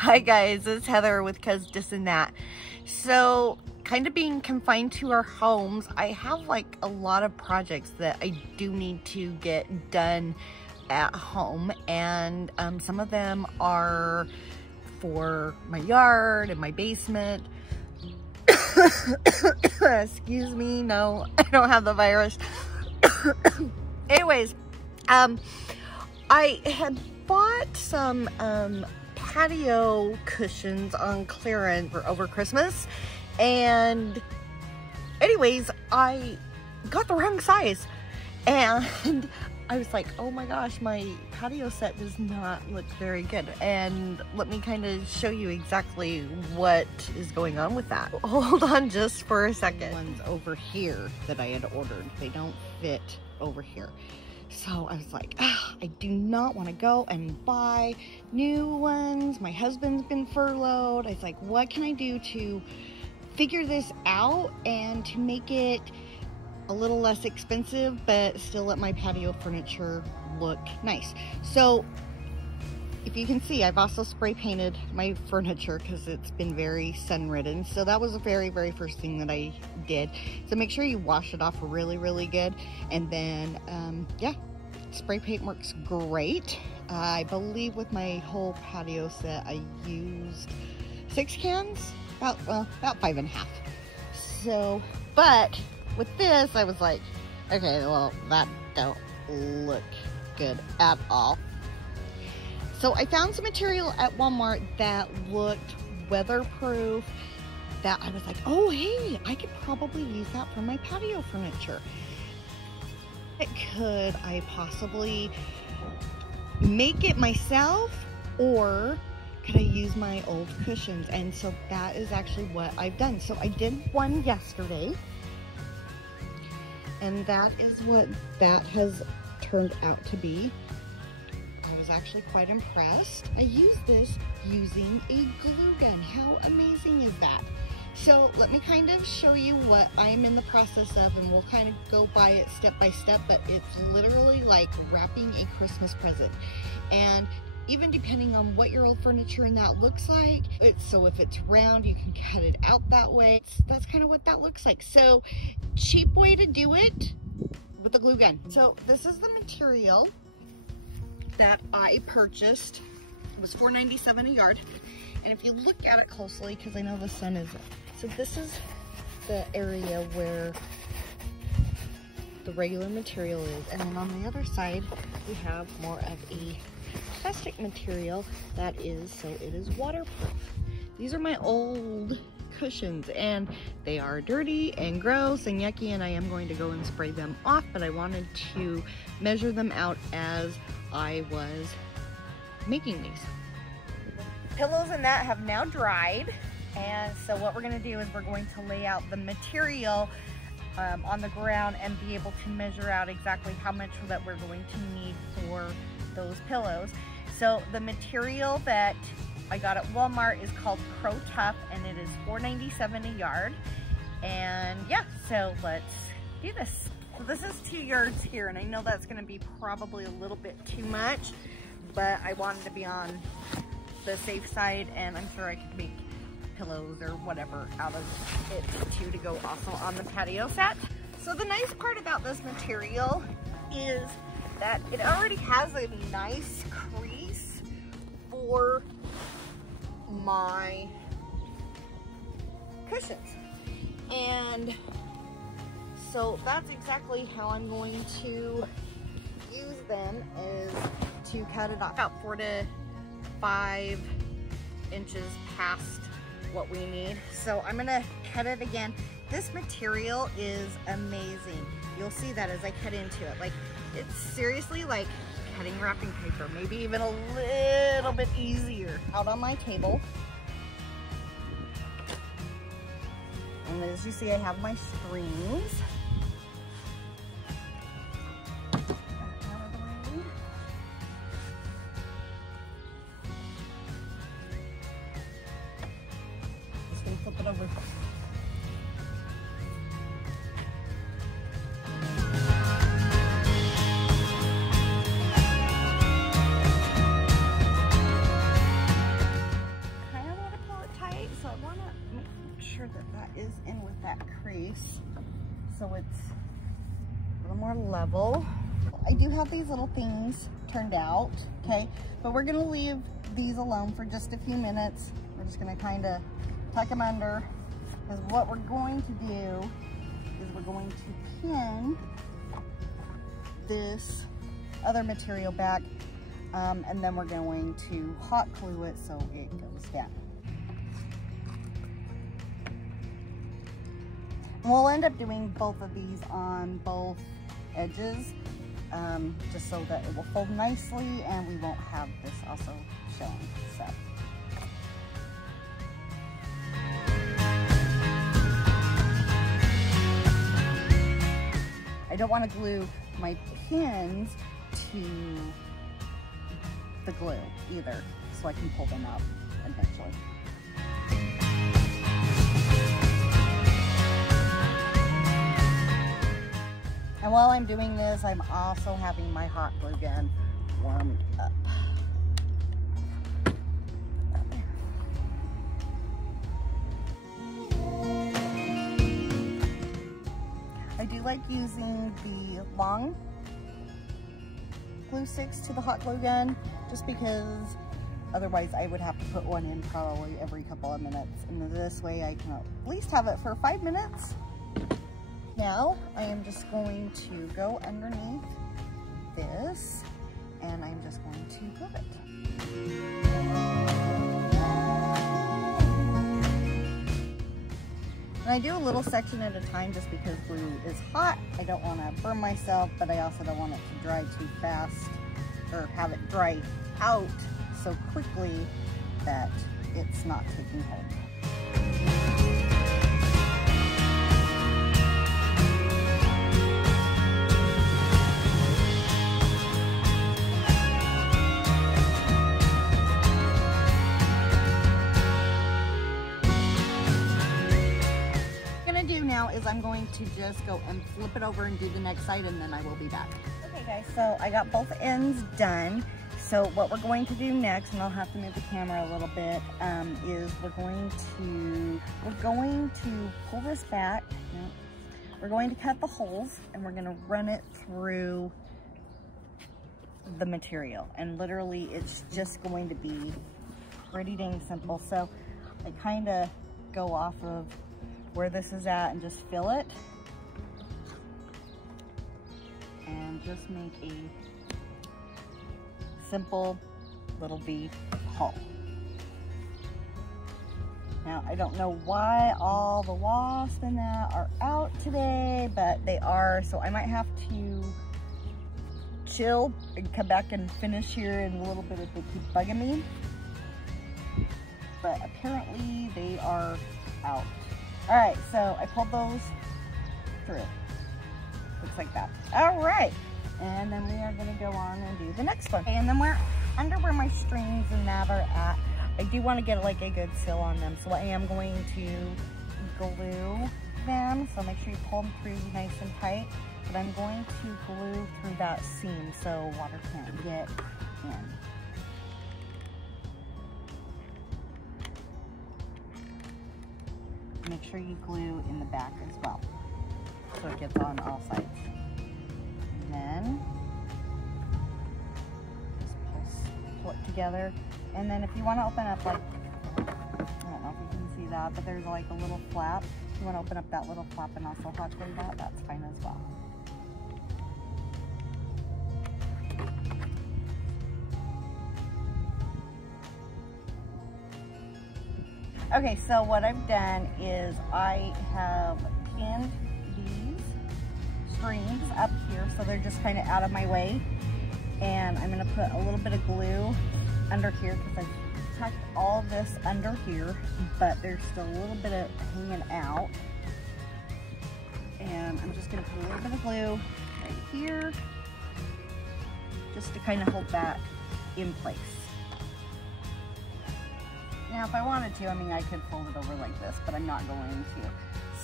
Hi guys, it's Heather with Cuz This and That. So, kind of being confined to our homes, I have like a lot of projects that I do need to get done at home, and some of them are for my yard and my basement. Excuse me, no, I don't have the virus. Anyways, I had bought some patio cushions on clearance for over Christmas, and anyways, I got the wrong size, and I was like, oh my gosh, my patio set does not look very good. And let me kind of show you exactly what is going on with that. Hold on just for a second. Ones over here that I had ordered, they don't fit over here. So I was like, I do not want to go and buy new ones. My husband's been furloughed. I was like, what can I do to figure this out and to make it a little less expensive, but still let my patio furniture look nice? So if you can see, I've also spray painted my furniture because it's been very sun ridden. So that was the very first thing that I did. So make sure you wash it off really good. And then, yeah, spray paint works great. I believe with my whole patio set, I used 6 cans, about 5.5. So, but with this, I was like, okay, well, that don't look good at all. So I found some material at Walmart that looked weatherproof, that I was like, oh, hey, I could probably use that for my patio furniture. Could I possibly make it myself, or could I use my old cushions? And so that is actually what I've done. So I did one yesterday, and that is what that has turned out to be. I was actually quite impressed. I used this using a glue gun. How amazing is that? So let me kind of show you what I'm in the process of, and we'll kind of go by it step by step, but it's literally like wrapping a Christmas present. And even depending on what your old furniture and that looks like, so if it's round, you can cut it out that way. That's kind of what that looks like. So cheap way to do it with the glue gun. So this is the material that I purchased. It was $4.97 a yard. And if you look at it closely, because I know the sun is, so this is the area where the regular material is. And then on the other side, we have more of a plastic material that is, so it is waterproof. These are my old cushions, and they are dirty and gross and yucky, and I am going to go and spray them off, but I wanted to measure them out as I was making these. Pillows and that have now dried, and so what we're going to do is we're going to lay out the material on the ground and be able to measure out exactly how much that we're going to need for those pillows. So the material that I got at Walmart is called Pro Tough, and it is $4.97 a yard. And yeah, so let's do this. So this is 2 yards here, and I know that's going to be probably a little bit too much, but I wanted to be on the safe side, and I'm sure I could make pillows or whatever out of it too, to go also on the patio set. So the nice part about this material is that it already has a nice crease for my cushions, and so that's exactly how I'm going to use them, is to cut it off about 4 to 5 inches past what we need. So I'm gonna cut it again. This material is amazing. You'll see that as I cut into it. Like, it's seriously like cutting wrapping paper, maybe even a little bit easier. Out on my table, and as you see, I have my springs. Just gonna flip it over. So I want to make sure that that is in with that crease, so it's a little more level. I do have these little things turned out, okay? But we're gonna leave these alone for just a few minutes. We're just gonna kind of tuck them under, because what we're going to do is we're going to pin this other material back, and then we're going to hot glue it so it goes down. And we'll end up doing both of these on both edges, just so that it will fold nicely and we won't have this also showing. So. I don't want to glue my pins to the glue either, so I can pull them out eventually. And while I'm doing this, I'm also having my hot glue gun warmed up. I do like using the long glue sticks to the hot glue gun, just because otherwise I would have to put one in probably every couple of minutes. And this way I can at least have it for 5 minutes. Now I am just going to go underneath this, and I'm just going to glue it. And I do a little section at a time just because glue is hot. I don't want to burn myself, but I also don't want it to dry too fast, or have it dry out so quickly that it's not taking hold. Now is I'm going to just go and flip it over and do the next side, and then I will be back. Okay guys, so I got both ends done. So what we're going to do next, and I'll have to move the camera a little bit, is we're going to pull this back. We're going to cut the holes, and we're going to run it through the material, and literally it's just going to be pretty dang simple. So I kind of go off of where this is at and just fill it, and just make a simple little V hole. Now I don't know why all the wasps and that are out today, but they are, so I might have to chill and come back and finish here in a little bit if they keep bugging me, but apparently they are out. All right, so I pulled those through. Looks like that. All right, and then we are gonna go on and do the next one. And then we're under where my strings and that are at. I do wanna get like a good seal on them, so I am going to glue them. So make sure you pull them through nice and tight, but I'm going to glue through that seam so water can't get in. Make sure you glue in the back as well, so it gets on all sides. And then just pull it together. And then if you want to open up, like, I don't know if you can see that, but there's like a little flap. If you want to open up that little flap and also hot glue that, that's fine as well. Okay, so what I've done is I have pinned these strings up here so they're just kind of out of my way. And I'm going to put a little bit of glue under here because I've tucked all this under here, but there's still a little bit of hanging out. And I'm just going to put a little bit of glue right here just to kind of hold that in place. Now, if I wanted to, I mean, I could fold it over like this, but I'm not going to.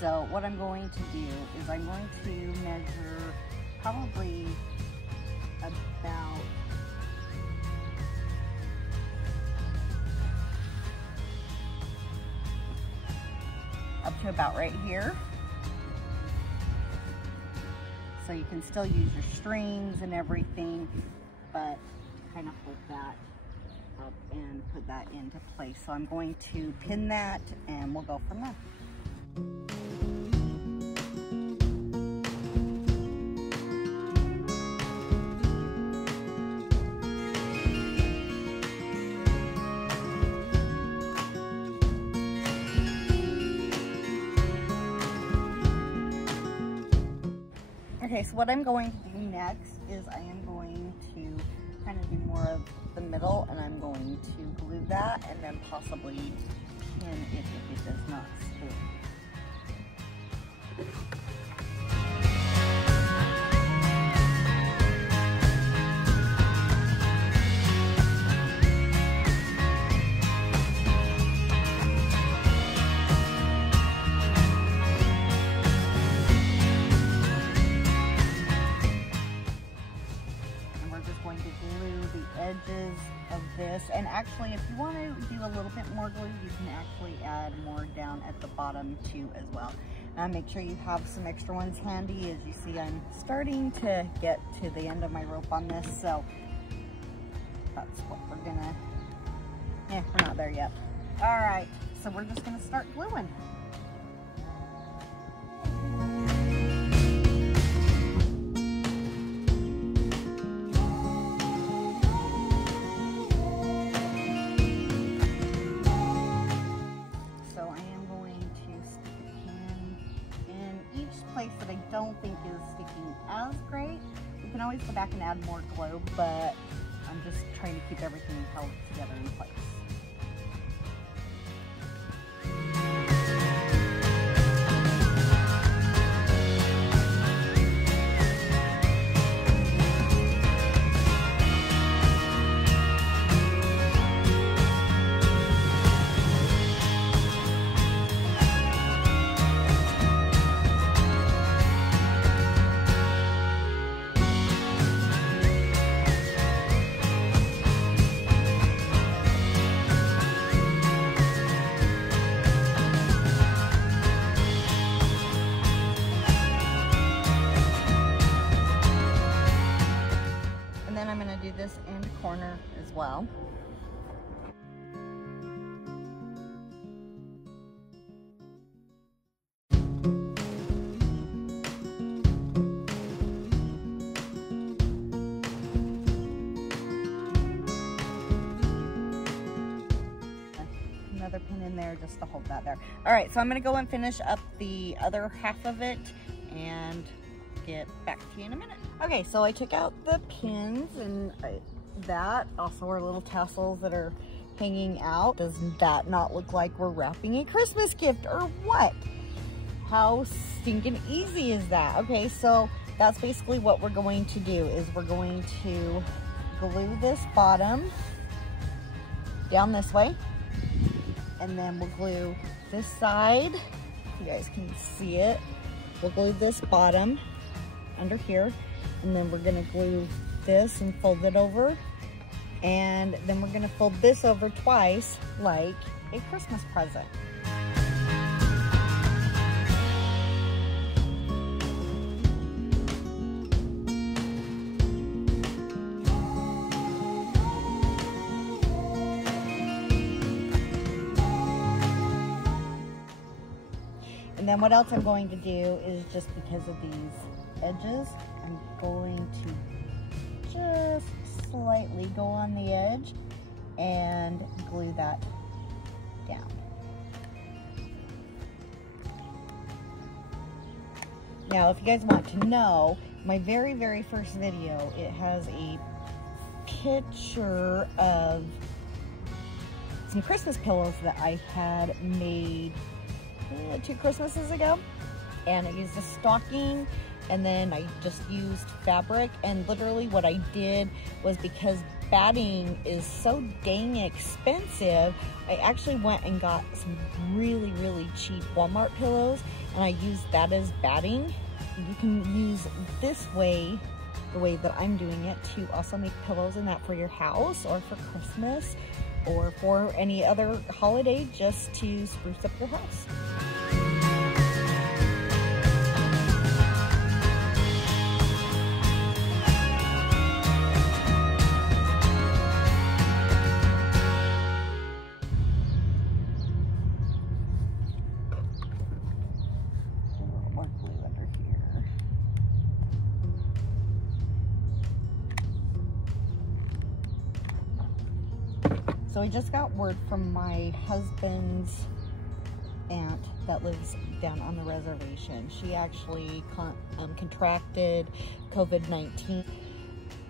So what I'm going to do is I'm going to measure probably about up to about right here. So you can still use your strings and everything, but kind of hold that up and put that into place. So I'm going to pin that and we'll go from there. Okay, so what I'm going to do next is I am going to kind of do more of the middle, and I'm going to glue that and then possibly pin it if it does not stick. Edges of this, and actually if you want to do a little bit more glue, you can actually add more down at the bottom too as well. Make sure you have some extra ones handy. As you see, I'm starting to get to the end of my rope on this, so that's what we're gonna, we're not there yet. All right, so we're just gonna start gluing. That I don't think is sticking as great. You can always go back and add more glue, but I'm just trying to keep everything held together in place. This end corner as well. Another pin in there just to hold that there. All right, so I'm gonna go and finish up the other half of it and get back to you in a minute. Okay, so I took out the pins and that, also our little tassels that are hanging out. Does that not look like we're wrapping a Christmas gift or what? How stinking easy is that? Okay, so that's basically what we're going to do is we're going to glue this bottom down this way, and then we'll glue this side. You guys can see it. We'll glue this bottom under here, and then we're gonna glue this and fold it over, and then we're gonna fold this over twice like a Christmas present. And then what else I'm going to do is, just because of these edges, I'm going to just slightly go on the edge and glue that down. Now, if you guys want to know, my very first video, it has a picture of some Christmas pillows that I had made 2 Christmases ago, and I used a stocking, and then I just used fabric, and literally what I did was, because batting is so dang expensive, I actually went and got some really cheap Walmart pillows, and I used that as batting. You can use this way, the way that I'm doing it, to also make pillows in that for your house or for Christmas or for any other holiday, just to spruce up your house. So I just got word from my husband's aunt that lives down on the reservation. She actually contracted COVID-19.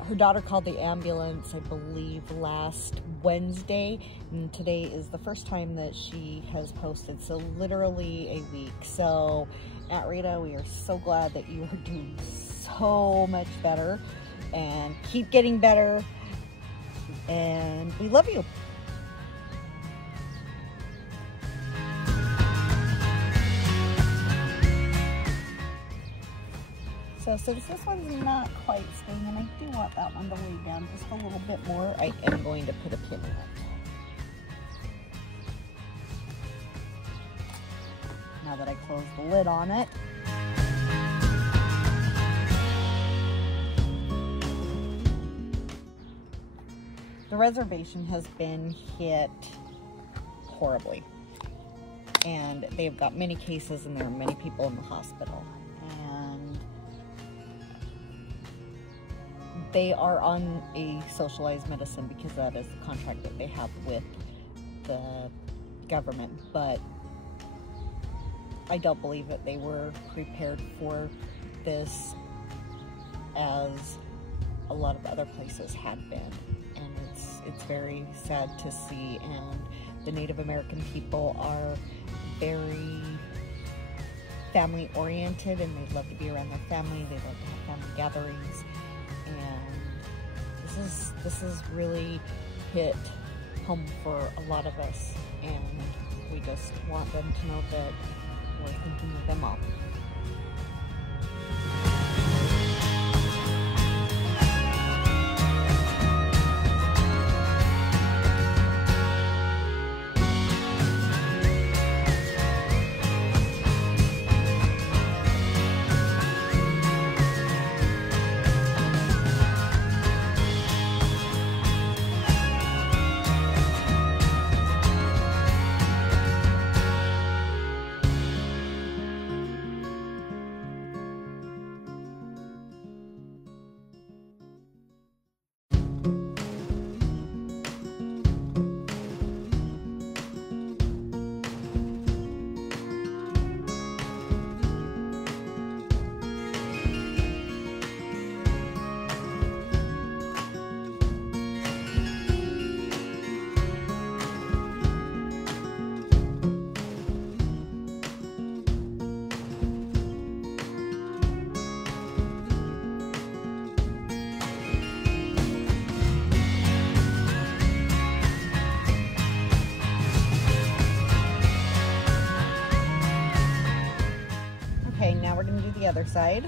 Her daughter called the ambulance, I believe, last Wednesday, and today is the first time that she has posted, so literally a week. So, Aunt Rita, we are so glad that you are doing so much better, and keep getting better, and we love you. So since this one's not quite staying, and I do want that one to lay down just a little bit more, I am going to put a pin in it. Now that I closed the lid on it. The reservation has been hit horribly, and they've got many cases and there are many people in the hospital. They are on a socialized medicine because that is the contract that they have with the government, but I don't believe that they were prepared for this as a lot of other places had been, and it's very sad to see. And the Native American people are very family oriented, and they love to be around their family. They love to have family gatherings. And this is really hit home for a lot of us, and we just want them to know that we're thinking of them all. Now we're going to do the other side.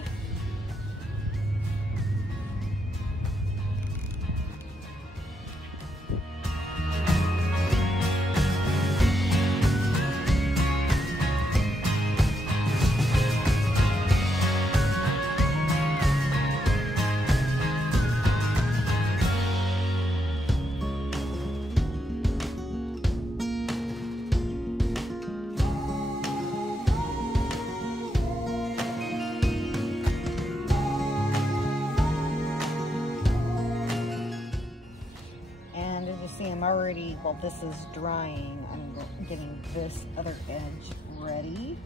I'm already, while this is drying, I'm getting this other edge ready,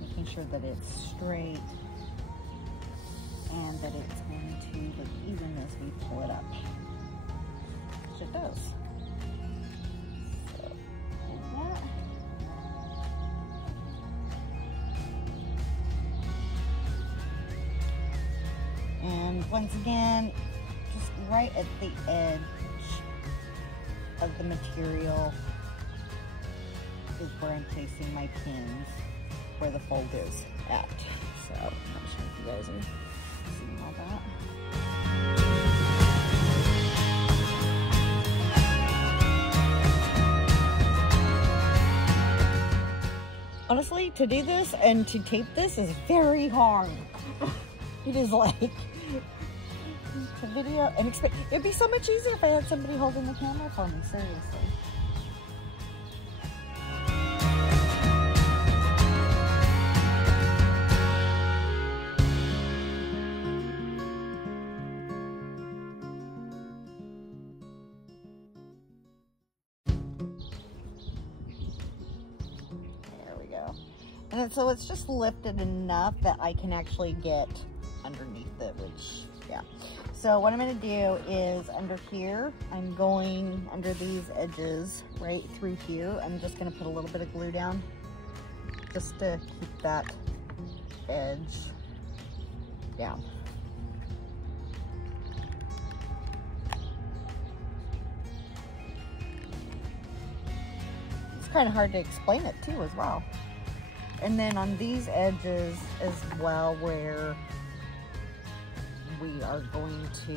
making sure that it's straight and that it's going to look even as we pull it up, which it does. So, like that. And once again, just right at the edge of the material is where I'm placing my pins, where the fold is at. So I'm just going to you guys are seeing all that. Honestly, to do this and to tape this is very hard. It is like the video, and it'd be so much easier if I had somebody holding the camera for me, seriously. And so it's just lifted enough that I can actually get underneath it, which, yeah. So what I'm gonna do is under here, I'm going under these edges right through here. I'm just gonna put a little bit of glue down just to keep that edge down. It's kind of hard to explain it too as well. And then on these edges as well, where we are going to,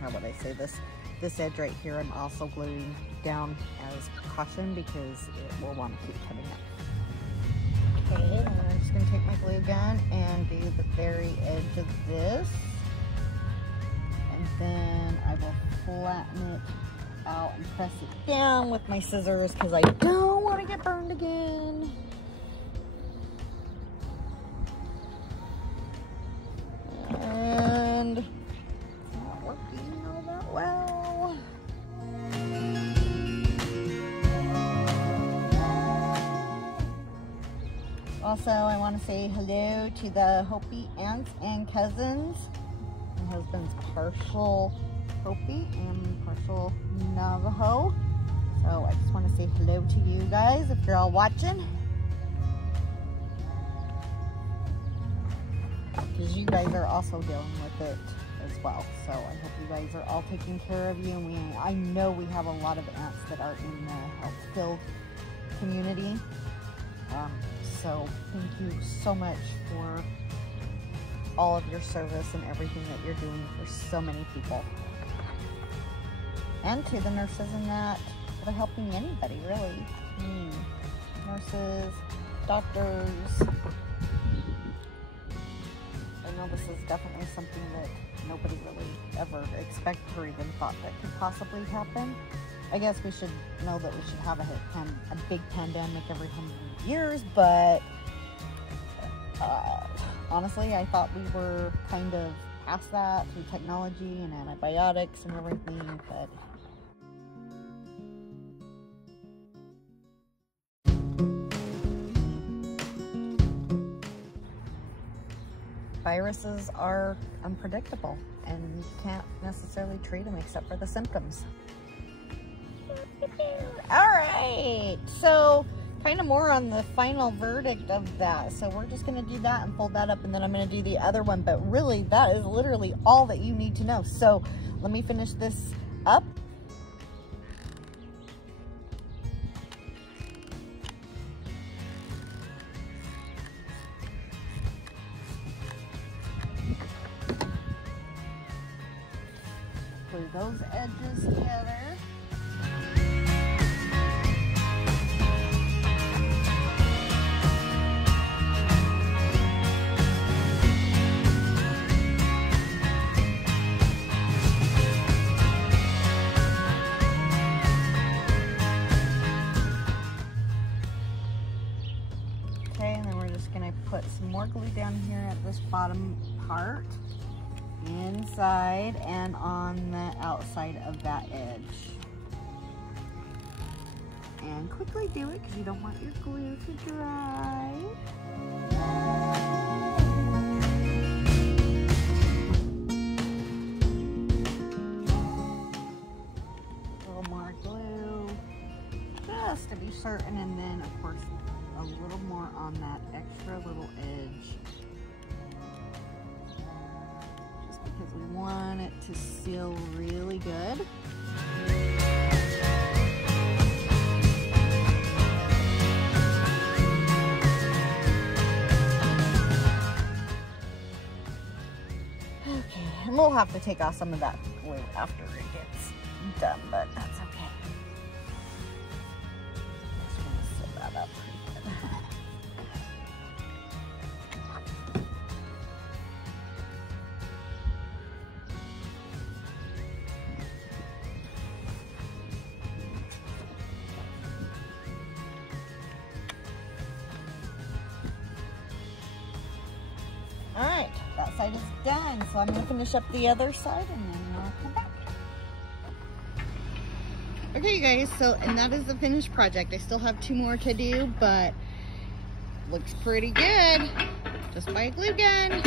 how would I say this? This edge right here, I'm also gluing down as precaution because it will want to keep coming up. Okay, and I'm just going to take my glue gun and do the very edge of this. And then I will flatten it out and press it down with my scissors because I don't want to get burned again. And it's not working all that well. Also, I want to say hello to the Hopi aunts and cousins. My husband's partial Hopi and partial Navajo. So I just want to say hello to you guys if you're all watching. Because you guys are also dealing with it as well. So I hope you guys are all taking care of you. And I know we have a lot of aunts that are in the health-filled community. So thank you so much for all of your service and everything that you're doing for so many people. And to the nurses and that are helping anybody, really. Nurses, doctors. I know this is definitely something that nobody really ever expected or even thought that could possibly happen. I guess we should know that we should have a big pandemic every 100 years, but honestly, I thought we were kind of past that through technology and antibiotics and everything, but viruses are unpredictable and you can't necessarily treat them except for the symptoms. All right, so kind of more on the final verdict of that. So we're just gonna do that and fold that up, and then I'm gonna do the other one, but really that is literally all that you need to know. So let me finish this up. Glue those edges together. Okay, and then we're just gonna put some more glue down here at this bottom part, inside and on the outside of that edge. And quickly do it because you don't want your glue to dry. A little more glue, just to be certain, and then of course a little more on that extra little edge. Because we want it to seal really good. Okay, and we'll have to take off some of that glue after it gets done, but that's okay. Just gonna seal that up pretty good. All right, that side is done. So I'm gonna finish up the other side and then I'll come back. Okay, you guys, so, and that is the finished project. I still have 2 more to do, but Looks pretty good, just by a glue gun.